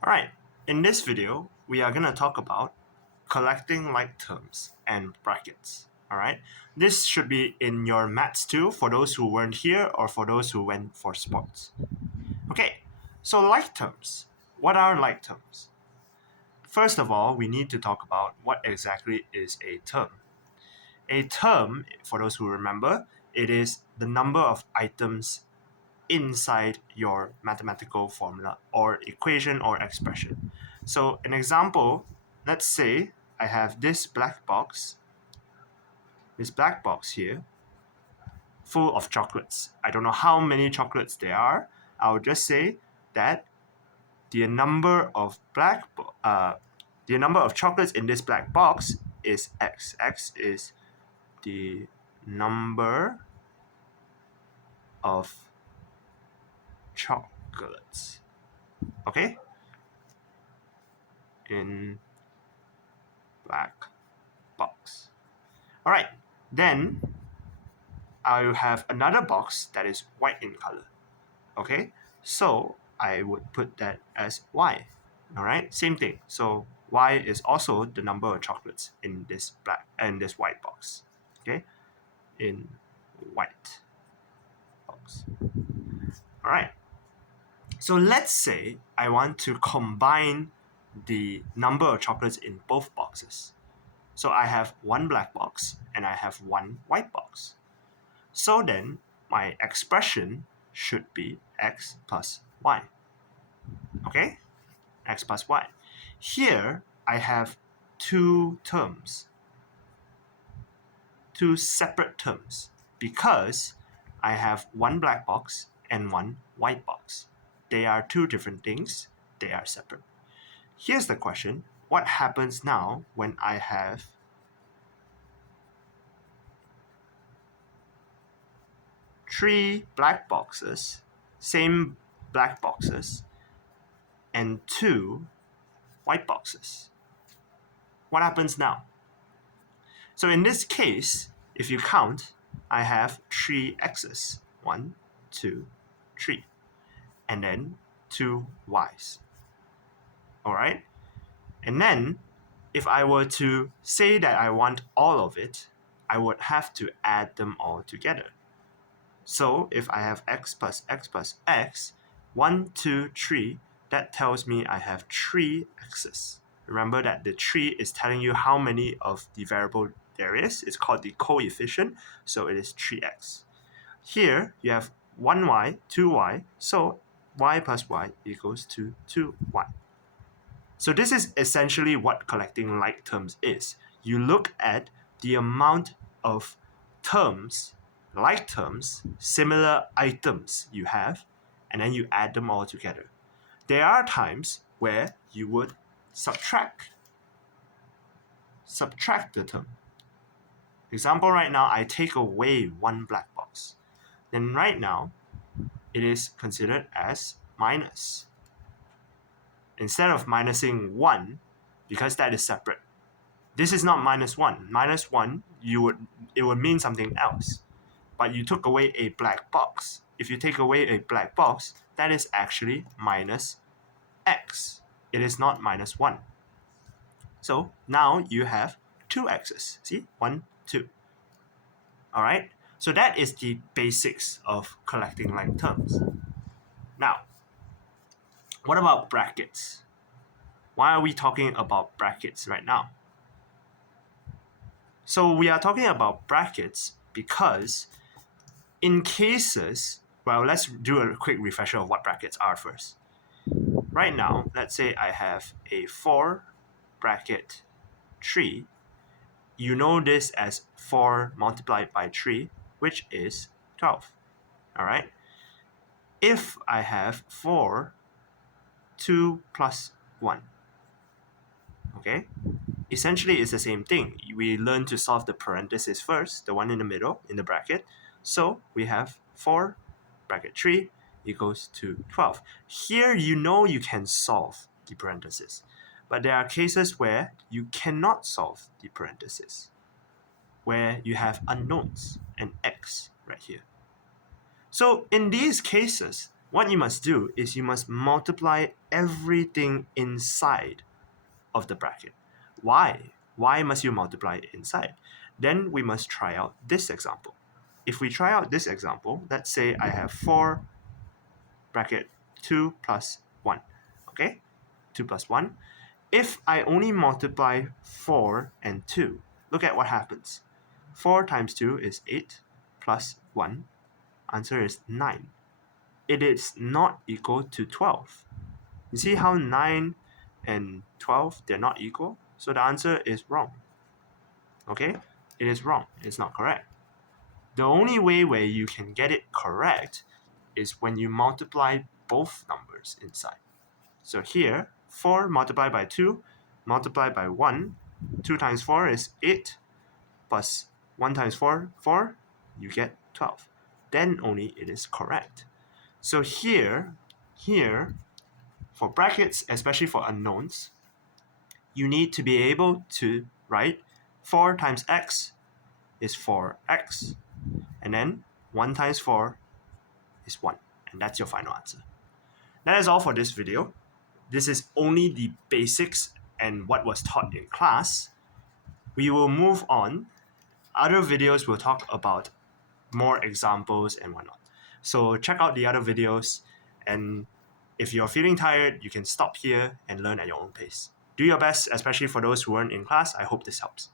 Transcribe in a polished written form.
Alright, in this video, we are going to talk about collecting like terms and brackets. Alright, this should be in your maths too for those who weren't here or for those who went for sports. Okay, so like terms. What are like terms? First of all, we need to talk about what exactly is a term. A term, for those who remember, it is the number of items inside your mathematical formula or equation or expression. So an example, let's say I have this black box here, full of chocolates. I don't know how many chocolates there are. I'll just say that the number of chocolates in this black box is x. X is the number of chocolates. Okay? In black box. All right, then I'll have another box that is white in color. Okay, so I would put that as y. All right, same thing. So y is also the number of chocolates in this white box. Okay, in white box. All right. So let's say I want to combine the number of chocolates in both boxes. So I have one black box and I have one white box. So then my expression should be x plus y. Okay? X plus y. Here I have two separate terms, because I have one black box and one white box. They are two different things, they are separate. Here's the question, what happens now when I have three black boxes, same black boxes, and two white boxes? What happens now? So in this case, if you count, I have three x's. 1, 2, 3. And then two y's. Alright? And then, if I were to say that I want all of it, I would have to add them all together. So if I have x plus x, 1, 2, 3, that tells me I have 3 x's. Remember that the 3 is telling you how many of the variable there is. It's called the coefficient, so it is 3x. Here, you have 1y, 2y, so y plus y equals to 2y. So this is essentially what collecting like terms is. You look at the amount of terms, like terms, similar items you have, and then you add them all together. There are times where you would subtract the term. Example, right now I take away one black box. Then right now it is considered as minus. Instead of minusing 1, because that is separate, this is not minus 1. Minus 1, it would mean something else. But you took away a black box. If you take away a black box, that is actually minus x. It is not minus 1. So now you have two x's. See? 1, 2. Alright? So that is the basics of collecting like terms. Now, what about brackets? Why are we talking about brackets right now? So we are talking about brackets because in cases, well, let's do a quick refresher of what brackets are first. Right now, let's say I have a 4 bracket 3. You know this as 4 multiplied by 3, which is 12. Alright? If I have 4, 2 plus 1. Okay? Essentially, it's the same thing. We learn to solve the parenthesis first, the one in the middle, in the bracket. So we have 4 bracket 3 equals to 12. Here, you know you can solve the parenthesis. But there are cases where you cannot solve the parenthesis, where you have unknowns and x right here. So in these cases, what you must do is you must multiply everything inside of the bracket. Why? Why must you multiply inside? Then we must try out this example. If we try out this example, let's say I have 4 bracket 2 plus 1. Okay? 2 plus 1. If I only multiply 4 and 2, look at what happens. 4 times 2 is 8 plus 1. Answer is 9. It is not equal to 12. You see how 9 and 12, they're not equal? So the answer is wrong. Okay? It is wrong. It's not correct. The only way where you can get it correct is when you multiply both numbers inside. So here, 4 multiplied by 2 multiplied by 1. 2 times 4 is 8 plus 1 times 4, 4. You get 12. Then only it is correct. So here, for brackets, especially for unknowns, you need to be able to write 4 times x is 4x, and then 1 times 4 is 1, and that's your final answer. That is all for this video. This is only the basics and what was taught in class. We will move on. Other videos will talk about more examples and whatnot. So check out the other videos, and if you're feeling tired, you can stop here and learn at your own pace. Do your best, especially for those who weren't in class. I hope this helps.